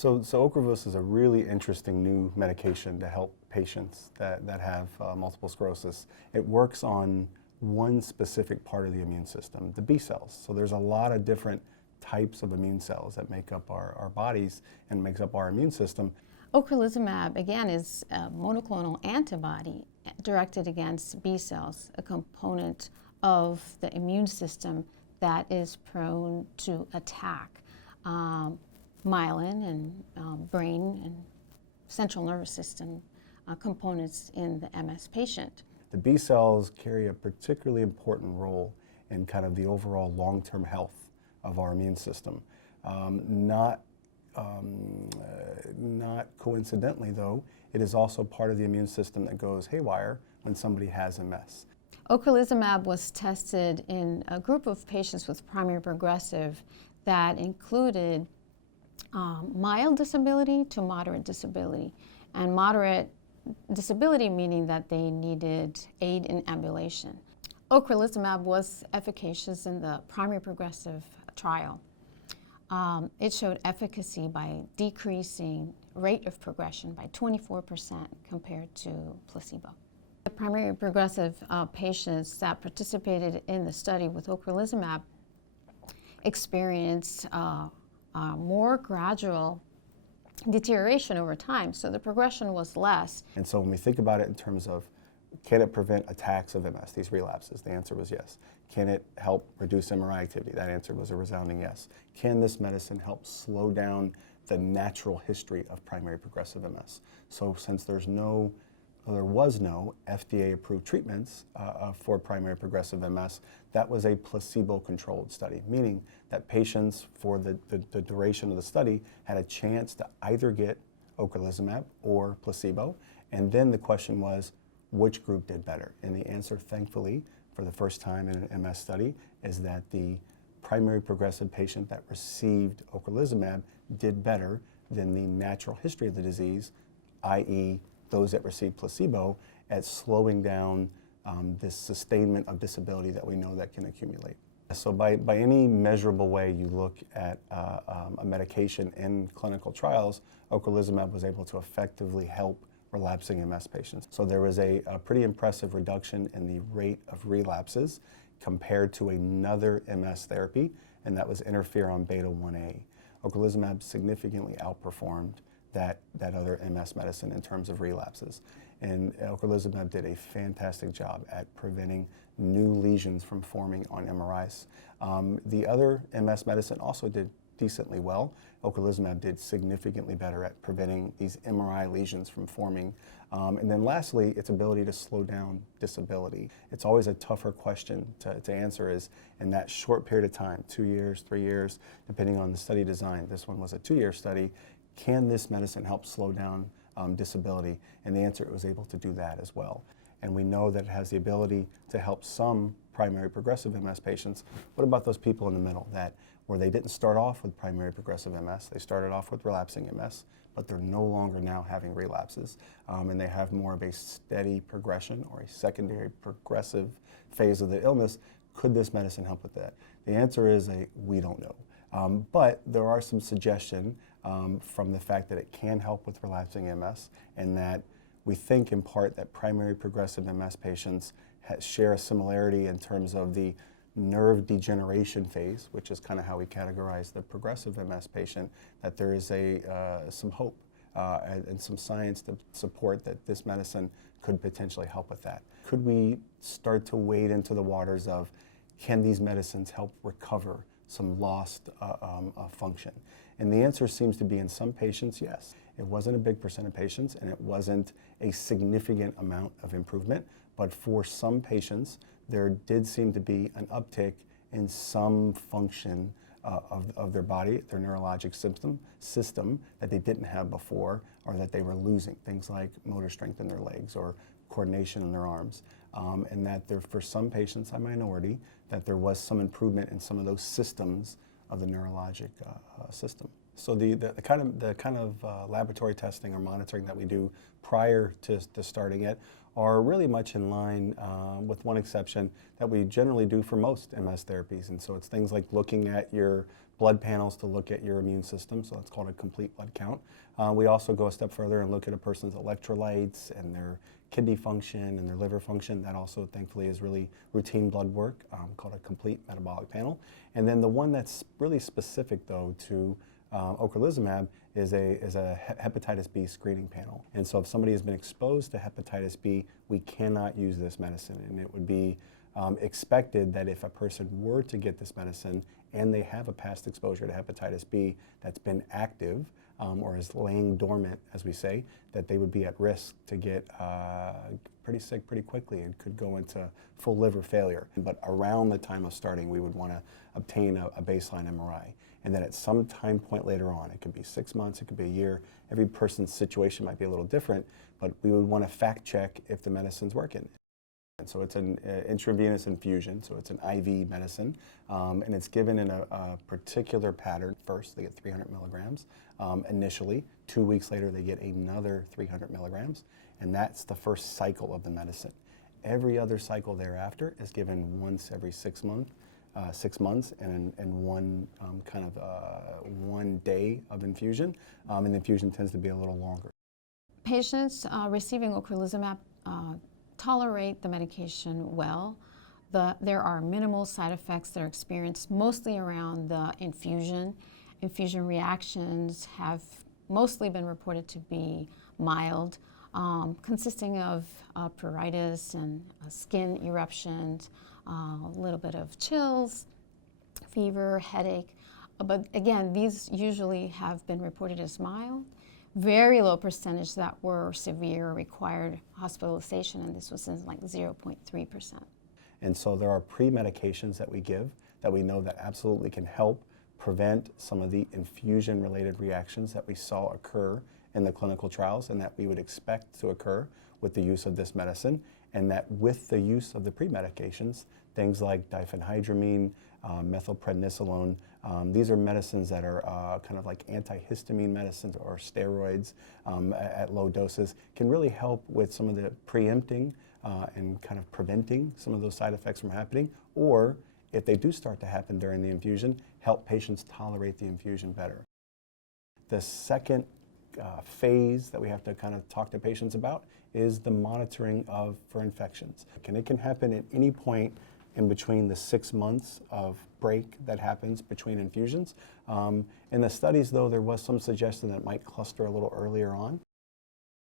So Ocrevus is a really interesting new medication to help patients that have multiple sclerosis. It works on one specific part of the immune system, the B cells. So there's a lot of different types of immune cells that make up our bodies and makes up our immune system. Ocrelizumab, again, is a monoclonal antibody directed against B cells, a component of the immune system that is prone to attack myelin and brain and central nervous system components in the MS patient. The B cells carry a particularly important role in kind of the overall long-term health of our immune system. Not coincidentally, though, it is also part of the immune system that goes haywire when somebody has MS. Ocrelizumab was tested in a group of patients with primary progressive that included mild disability to moderate disability. And moderate disability meaning that they needed aid in ambulation. Ocrelizumab was efficacious in the primary progressive trial. It showed efficacy by decreasing rate of progression by 24% compared to placebo. The primary progressive patients that participated in the study with ocrelizumab experienced more gradual deterioration over time, so the progression was less. And so when we think about it in terms of, can it prevent attacks of MS, these relapses? The answer was yes. Can it help reduce MRI activity? That answer was a resounding yes. Can this medicine help slow down the natural history of primary progressive MS? So since there was no FDA-approved treatments for primary progressive MS, that was a placebo-controlled study, meaning that patients for the duration of the study had a chance to either get ocrelizumab or placebo, and then the question was, which group did better? And the answer, thankfully, for the first time in an MS study, is that the primary progressive patient that received ocrelizumab did better than the natural history of the disease, i.e., those that received placebo, at slowing down this sustainment of disability that we know that can accumulate. So by any measurable way you look at a medication in clinical trials, ocrelizumab was able to effectively help relapsing MS patients. So there was a pretty impressive reduction in the rate of relapses compared to another MS therapy, and that was interferon beta 1A. Ocrelizumab significantly outperformed that other MS medicine in terms of relapses. And ocrelizumab did a fantastic job at preventing new lesions from forming on MRIs. The other MS medicine also did decently well. Ocrelizumab did significantly better at preventing these MRI lesions from forming. And then lastly, its ability to slow down disability. It's always a tougher question to answer, is in that short period of time, 2 years, 3 years, depending on the study design. This one was a 2-year study. Can this medicine help slow down disability? And the answer, it was able to do that as well. And we know that it has the ability to help some primary progressive MS patients. What about those people in the middle where they didn't start off with primary progressive MS, they started off with relapsing MS, but they're no longer now having relapses, and they have more of a steady progression or a secondary progressive phase of the illness? Could this medicine help with that? The answer is we don't know. But there are some suggestion from the fact that it can help with relapsing MS, and that we think in part that primary progressive MS patients share a similarity in terms of the nerve degeneration phase, which is kind of how we categorize the progressive MS patient, that there is some hope and some science to support that this medicine could potentially help with that. Could we start to wade into the waters of, can these medicines help recover some lost function? And the answer seems to be, in some patients, yes. It wasn't a big percent of patients, and it wasn't a significant amount of improvement, but for some patients, there did seem to be an uptick in some function of their body, their neurologic system that they didn't have before, or that they were losing, things like motor strength in their legs or coordination in their arms. And that for some patients, a minority, that there was some improvement in some of those systems of the neurologic system. So the kind of laboratory testing or monitoring that we do prior to starting it are really much in line, with one exception, that we generally do for most MS therapies. And so it's things like looking at your blood panels to look at your immune system, so that's called a complete blood count. We also go a step further and look at a person's electrolytes and their kidney function and their liver function. That also, thankfully, is really routine blood work called a complete metabolic panel. And then the one that's really specific, though, to ocrelizumab is a hepatitis B screening panel. And so if somebody has been exposed to hepatitis B, we cannot use this medicine. And it would be expected that if a person were to get this medicine and they have a past exposure to hepatitis B that's been active or is laying dormant, as we say, that they would be at risk to get pretty sick pretty quickly and could go into full liver failure. But around the time of starting, we would want to obtain a baseline MRI. And then at some time point later on, it could be 6 months, it could be a year, every person's situation might be a little different, but we would want to fact check if the medicine's working. And so it's an intravenous infusion, so it's an IV medicine, and it's given in a particular pattern. First, they get 300 milligrams initially. 2 weeks later, they get another 300 milligrams, and that's the first cycle of the medicine. Every other cycle thereafter is given once every 6 months, and one kind of 1 day of infusion, and the infusion tends to be a little longer. Patients receiving ocrelizumab tolerate the medication well. There are minimal side effects that are experienced mostly around the infusion. Infusion reactions have mostly been reported to be mild, consisting of pruritus and skin eruptions, a little bit of chills, fever, headache. But again, these usually have been reported as mild. Very low percentage that were severe or required hospitalization, and this was in like 0.3%. And so there are pre-medications that we give that we know that absolutely can help prevent some of the infusion-related reactions that we saw occur in the clinical trials and that we would expect to occur with the use of this medicine, and that with the use of the pre-medications, things like diphenhydramine, methylprednisolone, these are medicines that are kind of like antihistamine medicines or steroids at low doses, can really help with some of the preempting and kind of preventing some of those side effects from happening, or if they do start to happen during the infusion, help patients tolerate the infusion better. The second phase that we have to kind of talk to patients about is the monitoring for infections. And it can happen at any point in between the 6 months of break that happens between infusions. In the studies, though, there was some suggestion that it might cluster a little earlier on.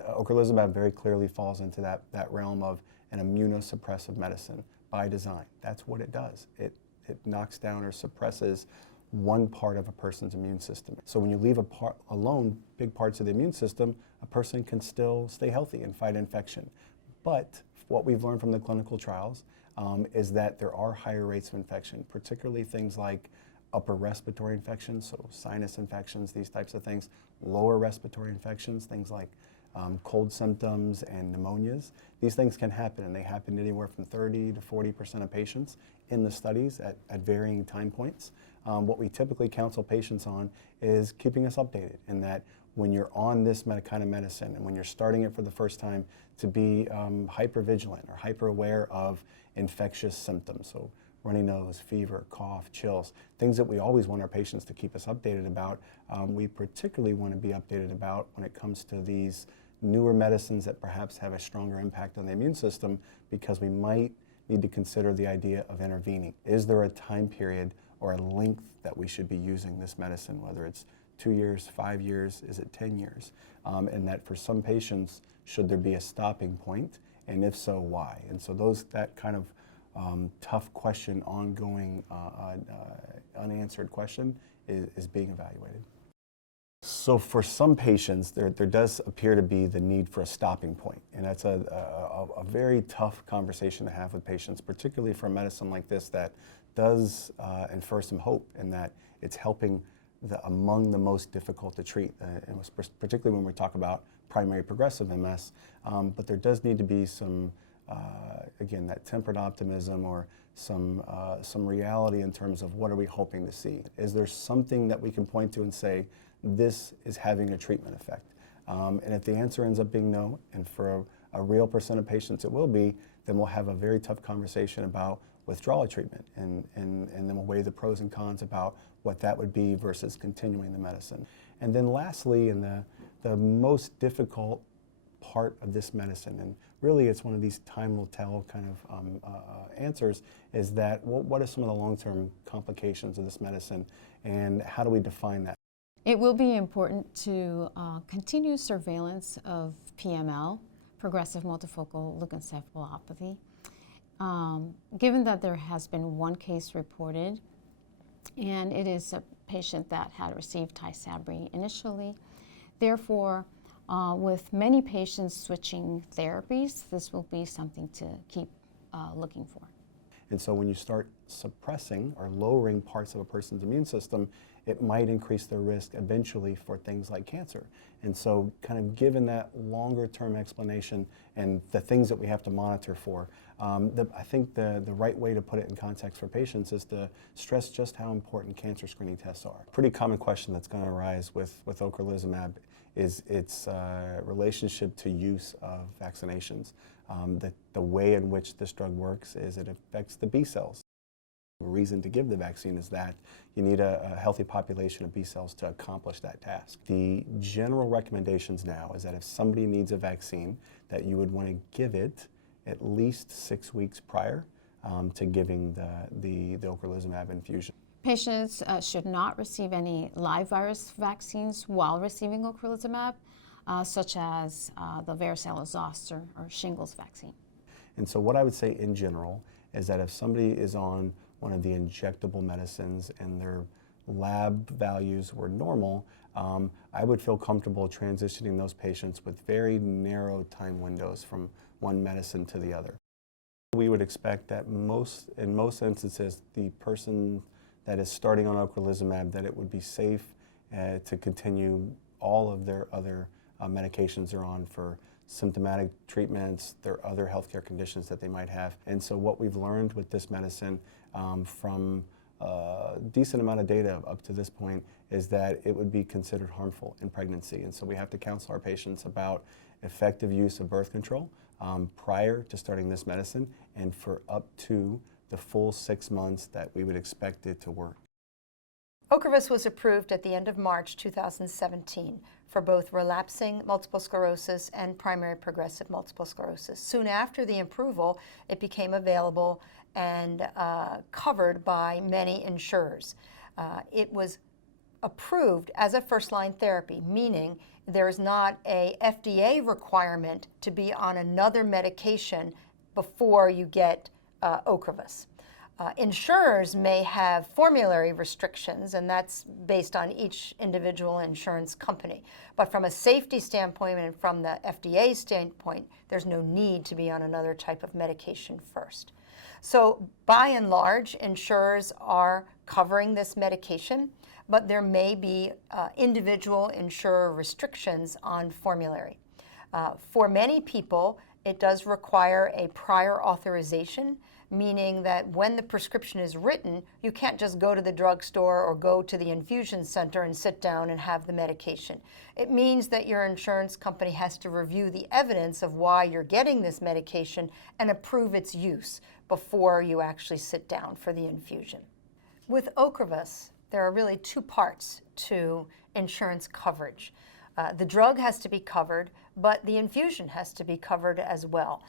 Ocrelizumab very clearly falls into that realm of an immunosuppressive medicine by design. That's what it does. It knocks down or suppresses one part of a person's immune system. So when you leave alone big parts of the immune system, a person can still stay healthy and fight infection. But what we've learned from the clinical trials is that there are higher rates of infection, particularly things like upper respiratory infections, so sinus infections, these types of things, lower respiratory infections, things like cold symptoms and pneumonias. These things can happen, and they happen anywhere from 30 to 40% of patients in the studies at varying time points. What we typically counsel patients on is keeping us updated, in that when you're on this kind of medicine and when you're starting it for the first time, to be hypervigilant or hyper aware of infectious symptoms. So runny nose, fever, cough, chills, things that we always want our patients to keep us updated about. We particularly want to be updated about when it comes to these newer medicines that perhaps have a stronger impact on the immune system, because we might need to consider the idea of intervening. Is there a time period or a length that we should be using this medicine, whether it's 2 years, 5 years, is it 10 years? And that for some patients, should there be a stopping point? And if so, why? And so that kind of tough question, ongoing, unanswered question is being evaluated. So for some patients, there does appear to be the need for a stopping point. And that's a very tough conversation to have with patients, particularly for a medicine like this that does infer some hope in that it's helping among the most difficult to treat, particularly when we talk about primary progressive MS. But there does need to be some, again, that tempered optimism or some reality in terms of what are we hoping to see. Is there something that we can point to and say, this is having a treatment effect? And if the answer ends up being no, and for a real percent of patients it will be, then we'll have a very tough conversation about withdrawal treatment, and then we'll weigh the pros and cons about what that would be versus continuing the medicine. And then lastly, and the most difficult part of this medicine, and really it's one of these time will tell kind of answers, is that what are some of the long-term complications of this medicine, and how do we define that? It will be important to continue surveillance of PML, progressive multifocal leukoencephalopathy. Given that there has been one case reported, and it is a patient that had received Tysabri initially, therefore, with many patients switching therapies, this will be something to keep looking for. And so when you start suppressing or lowering parts of a person's immune system, it might increase their risk eventually for things like cancer. And so kind of given that longer term explanation and the things that we have to monitor for, I think the right way to put it in context for patients is to stress just how important cancer screening tests are. Pretty common question that's going to arise with ocrelizumab is its relationship to use of vaccinations. The way in which this drug works is it affects the B cells. The reason to give the vaccine is that you need a healthy population of B cells to accomplish that task. The general recommendations now is that if somebody needs a vaccine, that you would want to give it at least 6 weeks prior to giving the ocrelizumab infusion. Patients should not receive any live virus vaccines while receiving ocrelizumab, such as the varicella zoster or shingles vaccine. And so what I would say in general is that if somebody is on one of the injectable medicines and their lab values were normal, I would feel comfortable transitioning those patients with very narrow time windows from one medicine to the other. We would expect that in most instances, the person that is starting on ocrelizumab, that it would be safe to continue all of their other medications they're on for symptomatic treatments, their other healthcare conditions that they might have. And so what we've learned with this medicine from a decent amount of data up to this point is that it would be considered harmful in pregnancy. And so we have to counsel our patients about effective use of birth control prior to starting this medicine and for up to the full 6 months that we would expect it to work. Ocrevus was approved at the end of March 2017 for both relapsing multiple sclerosis and primary progressive multiple sclerosis. Soon after the approval, it became available and covered by many insurers. It was approved as a first-line therapy, meaning there is not a FDA requirement to be on another medication before you get Ocrevus. Insurers may have formulary restrictions, and that's based on each individual insurance company. But from a safety standpoint and from the FDA standpoint, there's no need to be on another type of medication first. So by and large, insurers are covering this medication, but there may be individual insurer restrictions on formulary. For many people, it does require a prior authorization, meaning that when the prescription is written, you can't just go to the drugstore or go to the infusion center and sit down and have the medication. It means that your insurance company has to review the evidence of why you're getting this medication and approve its use before you actually sit down for the infusion. With Ocrevus, there are really two parts to insurance coverage. The drug has to be covered, but the infusion has to be covered as well.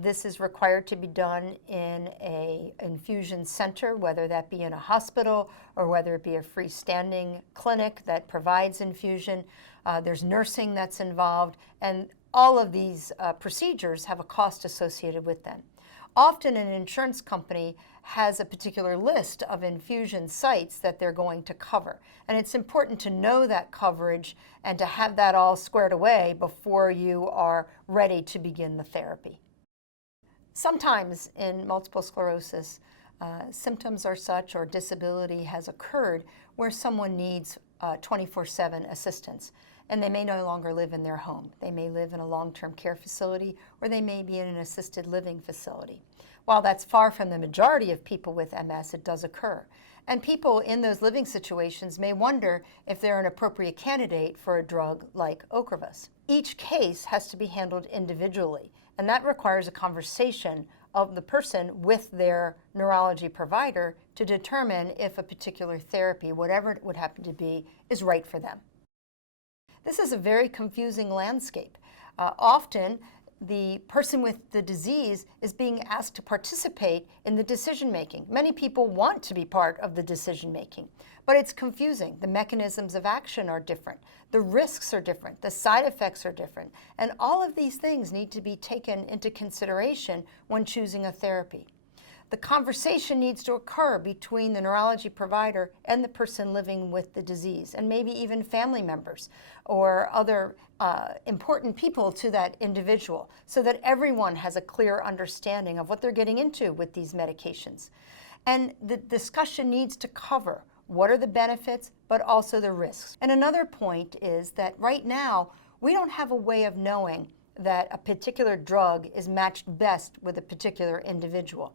This is required to be done in an infusion center, whether that be in a hospital or whether it be a freestanding clinic that provides infusion. There's nursing that's involved, and all of these procedures have a cost associated with them. Often an insurance company has a particular list of infusion sites that they're going to cover. And it's important to know that coverage and to have that all squared away before you are ready to begin the therapy. Sometimes in multiple sclerosis, symptoms are such or disability has occurred where someone needs 24/7 assistance, and they may no longer live in their home. They may live in a long-term care facility, or they may be in an assisted living facility. While that's far from the majority of people with MS, it does occur. And people in those living situations may wonder if they're an appropriate candidate for a drug like Ocrevus. Each case has to be handled individually, and that requires a conversation of the person with their neurology provider to determine if a particular therapy, whatever it would happen to be, is right for them. This is a very confusing landscape. Often, the person with the disease is being asked to participate in the decision making. Many people want to be part of the decision making, but it's confusing. The mechanisms of action are different. The risks are different. The side effects are different. And all of these things need to be taken into consideration when choosing a therapy. The conversation needs to occur between the neurology provider and the person living with the disease, and maybe even family members or other important people to that individual, so that everyone has a clear understanding of what they're getting into with these medications. And the discussion needs to cover what are the benefits, but also the risks. And another point is that right now, we don't have a way of knowing that a particular drug is matched best with a particular individual.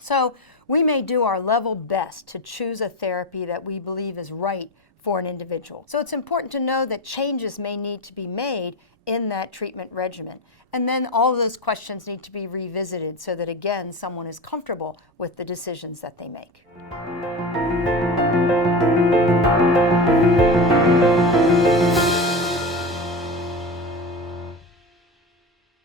So we may do our level best to choose a therapy that we believe is right for an individual. So it's important to know that changes may need to be made in that treatment regimen. And then all of those questions need to be revisited so that, again, someone is comfortable with the decisions that they make.